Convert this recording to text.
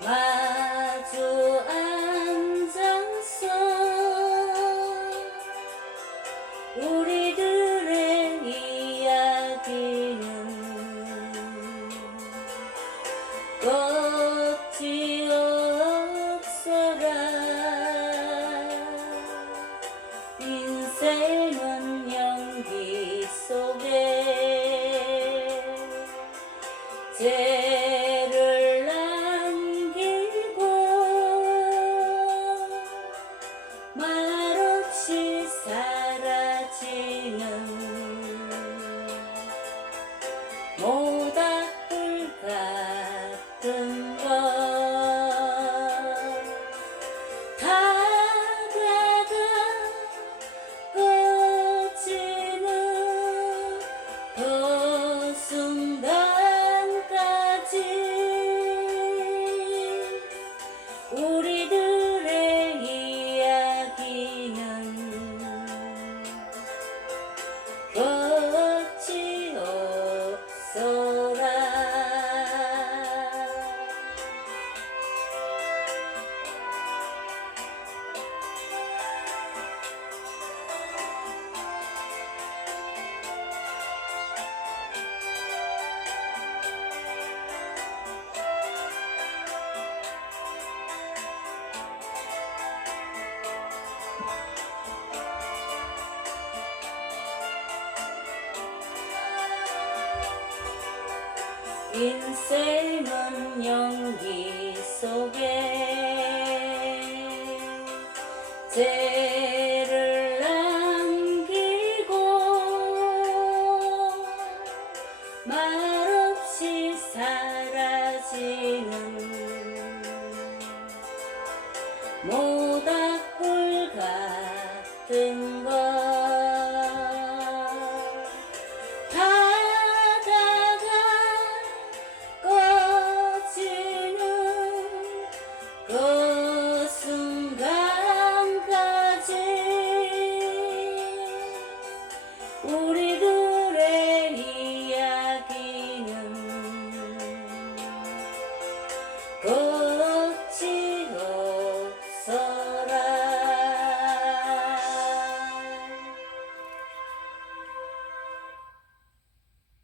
마주 앉아서 우리들의 이야기는 끝이 없어라. 인생은 연기 속에 죄를 남기고 말없이 사라지는 모닥불 같은 것 타다가 꺼지는 그 순간까지 우리들의 이야기는 끝이 없어라. 인생은 연기 속에 죄를 남기고 말없이 사라지는